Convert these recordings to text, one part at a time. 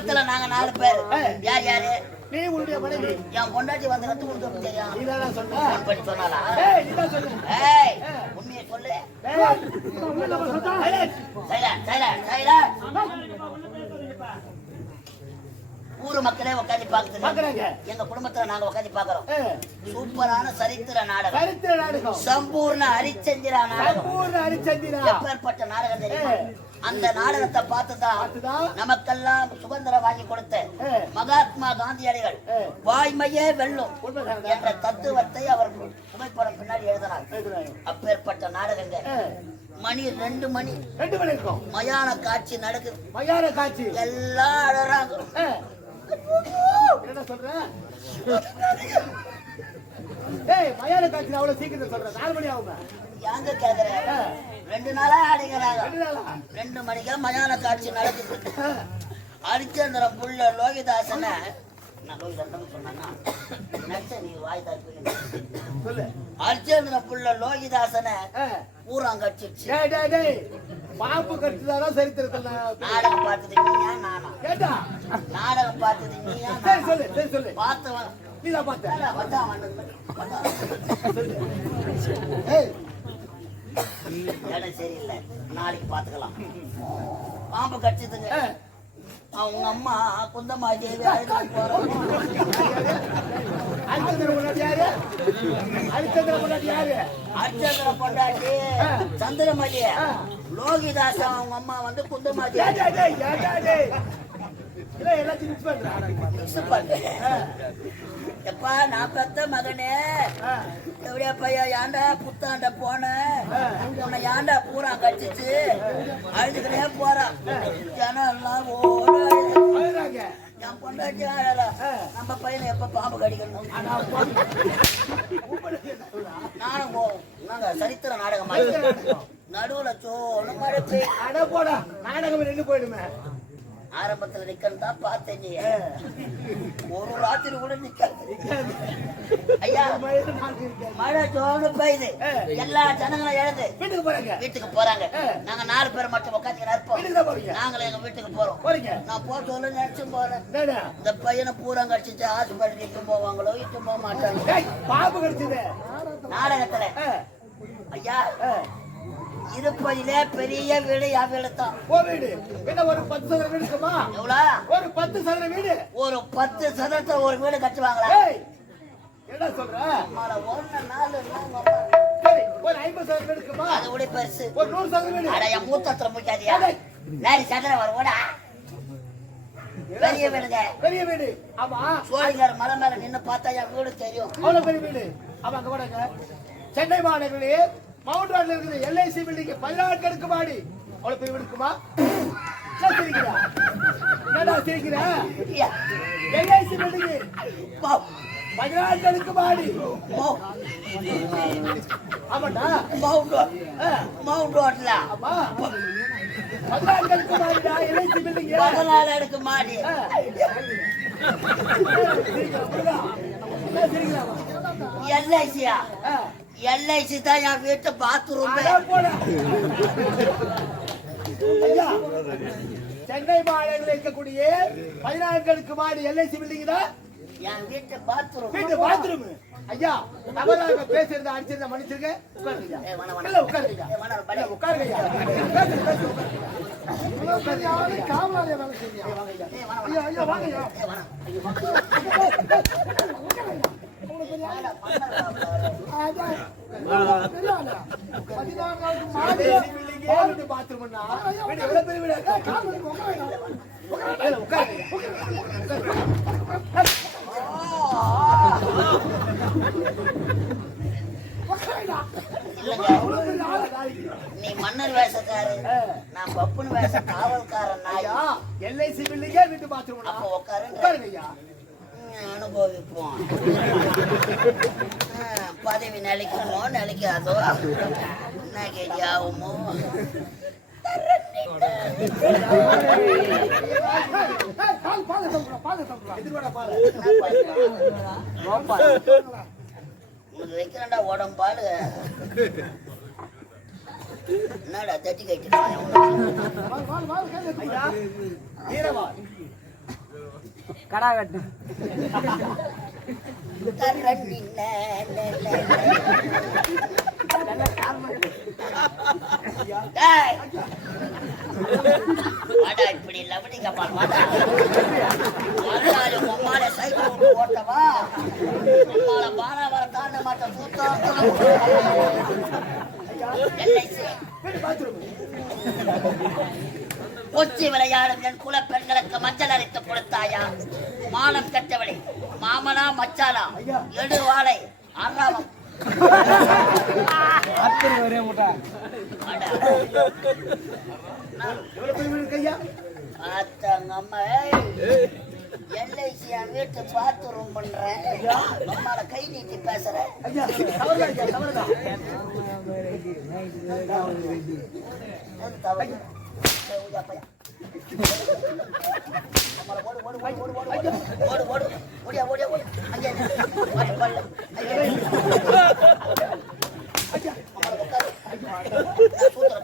குடும்பத்துல நாங்க 4 பேர். யார் யாரு? நீ உன்னுடைய மனைவி. என் பொண்டாட்டி வந்து கத்து கொடுத்து தெரியும். நீதான் சொன்ன. ஃபோன் பண்ணி சொன்னாலா? நீதான் சொன்ன. ஏய் உண்மையை சொல்லு. ஊரு மக்களே உட்காந்து பாக்குறாங்க. எங்க குடும்பத்துல நாங்க உட்காந்து பாக்குறோம். சூப்பரான சரித்திர நாடகம். சம்பூர்ண ஹரிச்சந்திரா நாடகம். எப்பேற்பட்ட நாடகம் தெரியுமா? அந்த நாடகத்தை பார்த்துதான் நமக்கெல்லாம் சுதந்திரம் வாங்கி கொடுத்த மகாத்மா காந்தியடிகள் வாய்மையே வெல்லும் என்ற தத்துவத்தை அவர் புகைப்படம் பின்னாடி எழுதினார். அப்பேற்பட்ட நாடகங்க மணி 2 மணி இருக்கும். மயான காட்சி நடக்குது. மயான காட்சி எல்லாம் அழறாங்க. என்ன சொல்ற? ஏய் மயான காட்சி அவ்வளவு சீக்கிரம் சொல்ற? 4 மணி ஆகுமா? யாங்க கேக்குற? 2 நாளா அடிக்கிறாங்க. 2 மணிக்கு மயான காட்சி நடக்குது. ஹரிச்சந்திரன் புள்ள லோகிதாசன நான் லோகிதாசன் சொன்னா நீ வாய் தாக்கு சொல்லு. ஹரிச்சந்திரன் புள்ள லோகிதாசன ஊராங்கட்சி பாம்பு கட்டுதான் சரித்திரத்தில் நாடகம் பார்த்தது நீயா நானா? கேட்டா நாடகம் பார்த்தது நீயா? சரி சொல்லு, சரி சொல்லு. பார்த்தவன் நீதான் பார்த்த. இடம் சரியில்லை, நாளைக்கு பாத்துக்கலாம். பாம்பு கடிச்சதுங்க. அவங்க அம்மா குந்தம்மா தேவி ஹரிச்சந்திர பொண்டாட்டி சந்திரமதி லோகிதாஸ் அவங்க அம்மா வந்து குந்தம்மா தேவி. எப்பா நான் பெத்த மகனே எப்படியா பையா ஏண்டா புத்தாண்ட போன உன்னை ஏண்டா பூரா கடிச்சிச்சு அழுதுக்கிட்டே போறான். ஜனம் எல்லாம் ஓடுறாங்க. என் பொண்டாட்டி ஆடல நம்ம பையனை எப்ப பாம்பு கடிக்கணும் நானும் போவோம். நாங்க சரித்திர நாடகம் நடுவுல சோழ மழை பெய்யும். அட போடா நாடகம் நின்று போயிடுமே. ஆரம்பத்துல நிக்கணும் தான் பார்த்தேன். ஒரு ராத்திரி கூட நிக்காது. ஐயா மழை சோழ பெய்யுது. எல்லா ஜனங்களும் எழுந்து வீட்டுக்கு போறாங்க. நாங்க 4 பேர் மட்டும் உட்காந்து இருப்போம். நாங்களும் எங்க வீட்டுக்கு போறோம். நான் போட்டோன்னு நினைச்சு போறேன். இந்த பையனை பூரா கடிச்சிட்டு ஹாஸ்பிட்டல் இட்டு போவாங்களோ இட்டு போக மாட்டாங்க. பாம்பு கடிச்சது நாடகத்துல. ஐயா இருப்பதிலே பெரிய வீடு என் வீடு தான். வீடு என்ன ஒரு 10 சதுர வீடு இருக்குமா? எவ்வளவு? ஒரு 10 சதுர வீடு. ஒரு 10 சதுரத்தை ஒரு வீடு கட்டுவாங்களா? என்ன சொல்ற? மால 1 4 சரி ஒரு 50 சதுர வீடு இருக்குமா? அது கூட பெருசு. ஒரு 100 சதுர வீடு. அட என் மூத்தத்துல முக்காதியா? நாரி சதுர வருவோடா. பெரிய வீடுங்க. பெரிய வீடு. ஆமா சோழிங்கர் மலை மேல நின்னு பார்த்தா என் வீடு தெரியும். அவ்வளவு பெரிய வீடு. ஆமா அங்க போடுங்க. சென்னை மாநகரிலே மவுண்ட் ரோட்ல இருக்குது எல்ஐசி பில்டிங் 14 அடுக்கு மாடி. அவ்வளவு பெரிய இருக்குமா? சிரிக்கிறா என்னடா சிரிக்கிறா? எல்ஐசி பில்டிங் 14 அடுக்கு மாடி. ஆமாடா மவுண்ட் ரோட்ல. ஆமா 14 அடுக்கு மாடிடா எல்ஐசி பில்டிங். 14 அடுக்கு மாடி. எல்ஐசியா? எல்ஐசி தான் என் வீட்டு பாத்ரூம். சென்னை மாநகரில் இருக்கக்கூடிய 14 அடுக்கு மாடி எல்ஐசி பில்டிங் தான் என் வீட்டு பாத்ரூம். வீட்டு பாத்ரூம். ஐயா தவறாக பேசுறத அடிச்சிருந்த மனுஷங்க உட்காருங்க. உட்காருங்க உட்காருங்க. காவலாளியா வேலை செய்யுங்க. ஐயா வாங்க. நீ மன்னர் வேஷக்காரு, நான் பப்புனு வேஷ காவல்காரன். எல்ஐசி பில்டிங்கே வீட்டு பாத்ரூம். அப்ப உட்காருங்க. அனுபவிப்போம். பதவி நிலைக்கணுமோ நிலைக்காதோ என்ன கேஜி ஆகுமோ? உனக்கு வைக்கிறேன்டா உடம்பாடு. என்னடா தட்டி கட்டிட்டு கடா வெட்டு இப்படி லவனிங்க உம்மால சைக்கிள் ஓட்டவா உம்மால பாரா வர தாண்ட மாட்டேன் கொச்சி விளையாடும் என் குல பெண்களுக்கு மஞ்சள் அரைத்து கொடுத்தாயா? மானம் கட்டவளை மாமனா மச்சானா எடு வாழை ஆறாமம் ஒரே முட்டா அம்மா எல்ஐசி வீட்டு பாத்ரூம் பண்றேன் அம்மால கை நீட்டி பேசுறேன்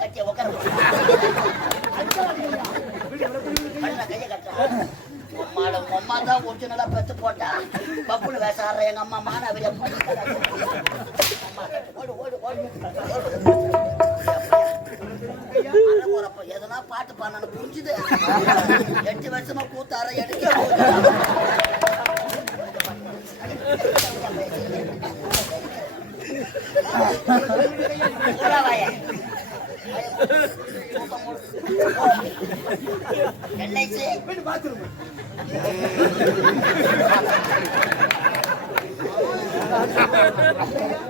கட்டிய உட்கார அம்மா தான் ஒரிஜினலா பெத்து போட்டா பப்புனு வேச ஆடுற எங்க அம்மா மானாவில எதனா பாட்டு பாடணும் புரிஞ்சுது 8 வருஷமா கூத்தார எடுக்க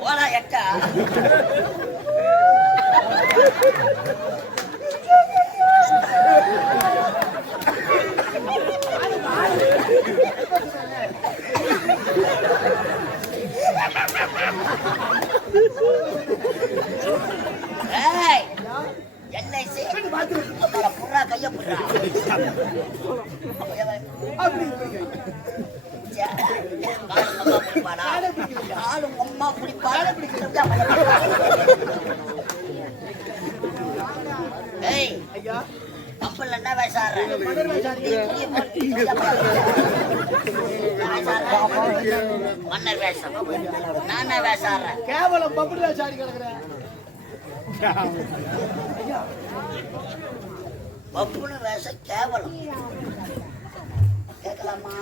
ஓலா எட்டா புறா கைய புறா அம்மா குடிப்பாடு கம்பல் என்ன வயசாடுற மன்னர் வேஷம் நான் வேஷாடுறேன் கேவலம் பப்புடு வேஷாடி கிடக்குறேன் பப்புனு வேஷ கேவலம் கேட்கலாமா?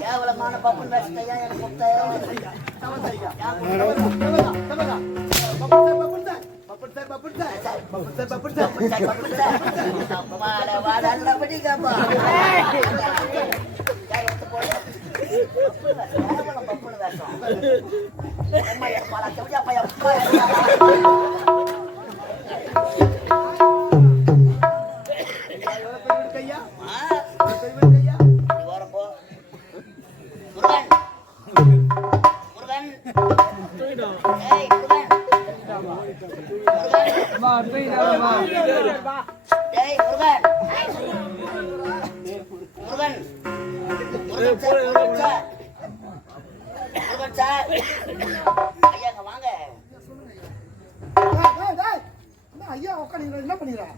கேவலமான பப்புன் வேஷத்தையா எனக்கு கொடுத்த பப்புனு வேஷம் வாங்க ஐயா உட்காந்து என்ன பண்ணிடுறா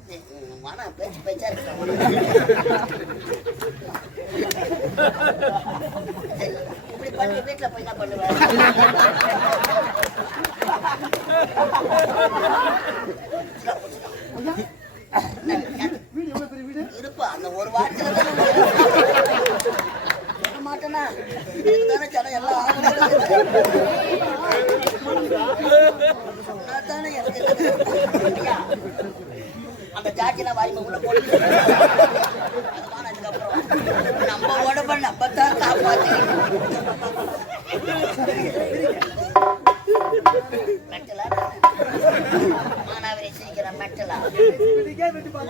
பேச்சு பேச்சா இருக்கு இப்படி பண்ணி வீட்டுல போய் என்ன பண்ணுவேன் வீடு எவ்வளவு பெரிய வீடு இருப்பா அந்த ஒரு வாரத்துல மாட்டேனா தானே ஜனம் எல்லாம் தானே அந்த ஜாக்கில வாய்ப்பு உள்ள போட்டு அதுக்கப்புறம் நம்ம உடம்ப நம்பத்தான் காப்பாத்தி மெட்டலா மானாவரி சீக்கிர மெட்டலா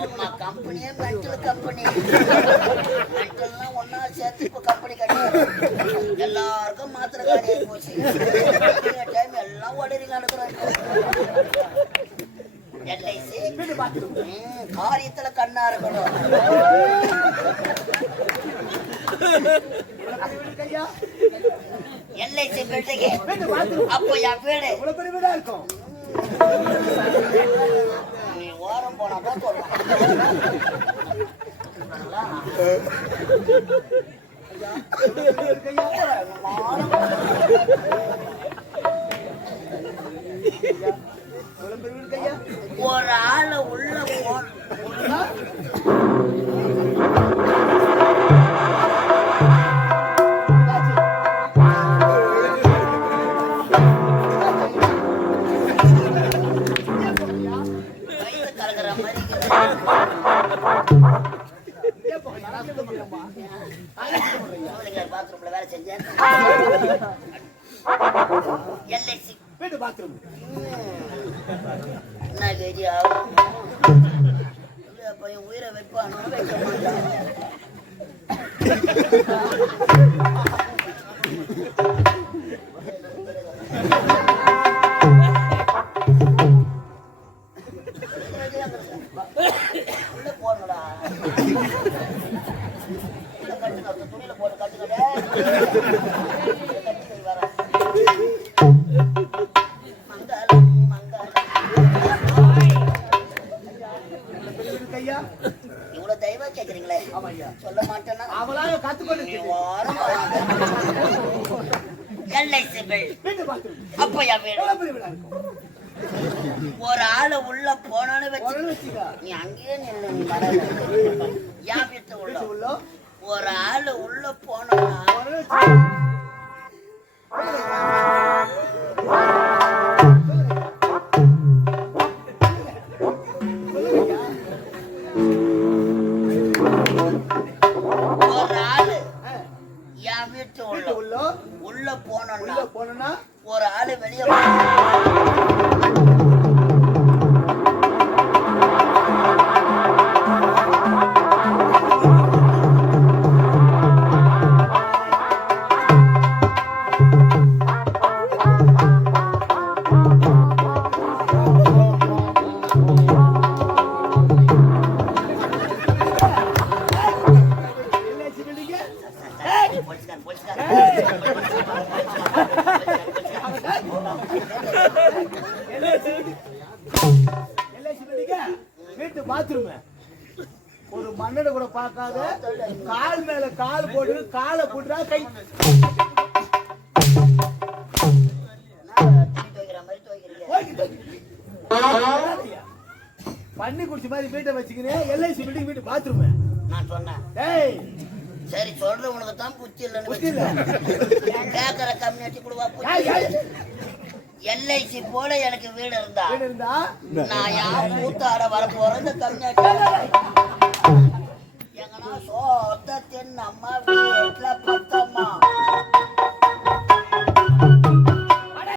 அம்மா கம்பெனியே மெட்டல் கம்பெனி மெட்டல்லாம் ஒன்னா சேர்த்து இப்ப கம்பெனி கட்டி எல்லாருக்கும் மாத்திரை காடி ஆகி போச்சு டைம் எல்லாம் உடறி நடக்கிறோம் எல்ஐசி காரியத்துல கண்ணா இருக்கணும் எல்ஐசி பில்டிங் அப்போ என் வீடு வீடா இருக்கும் நீ ஓரம் போனா தான் சொல்லலாம் ஒரு ஆளை உள்ள வயிறு கலக்கிற மாதிரி பாத்ரூம்ல வேலை செஞ்சேன். எல்ஐசி வீட்டு பாத்ரூம் என்ன கேஜி ஆகும்? பையன் உயிரை வைப்பானோ வைக்க மாட்டான். உள்ள போடணுடா. கட்டுங்க துணியில போட்டு கட்டுக்கடே. மங்காளம் மங்காளம் கையா இவ்வளவு தெய்வா கேக்குறீங்களே? சொல்ல மாட்டேன்னா அவளாக காத்துக்கொண்டு எல்ஐசி பில் வீட்டு பாத்ரூம் அப்பயா வேணும். ஒரு ஆளு உள்ள போனான்னு வச்சுக்க நீ அங்கேயே நின்று நீ வராத. ஏன் வீட்டு உள்ள ஒரு ஆளு உள்ள போனோம்னா ஒரு ஆளு என் வீட்டு உள்ள போனோம்னா ஒரு ஆளு வெளியே வீட்டு பாத்ரூம் ஒரு மண்ணட கூட பார்க்காத கால் மேல கால் போட்டு காலை போட்டுறா கை பண்ணி குடிச்ச மாதிரி வீட்டை வச்சுக்கிறேன். எல்ஐசி பில்டிங் வீட்டு பாத்ரூம் நான் சொன்னேன். டேய் சரி சொல்றவனுக்கு தான் புத்தி இல்லைன்னு கேட்கற கம்யூனிட்டி கொடுவா. எல்ஐசி போல எனக்கு வீடு இருந்தா நான் யார் கூத்தாட வர போறேன். இந்த கம்யூனிட்டி எங்கன்னா சொத்த தென் அம்மா வீட்டுல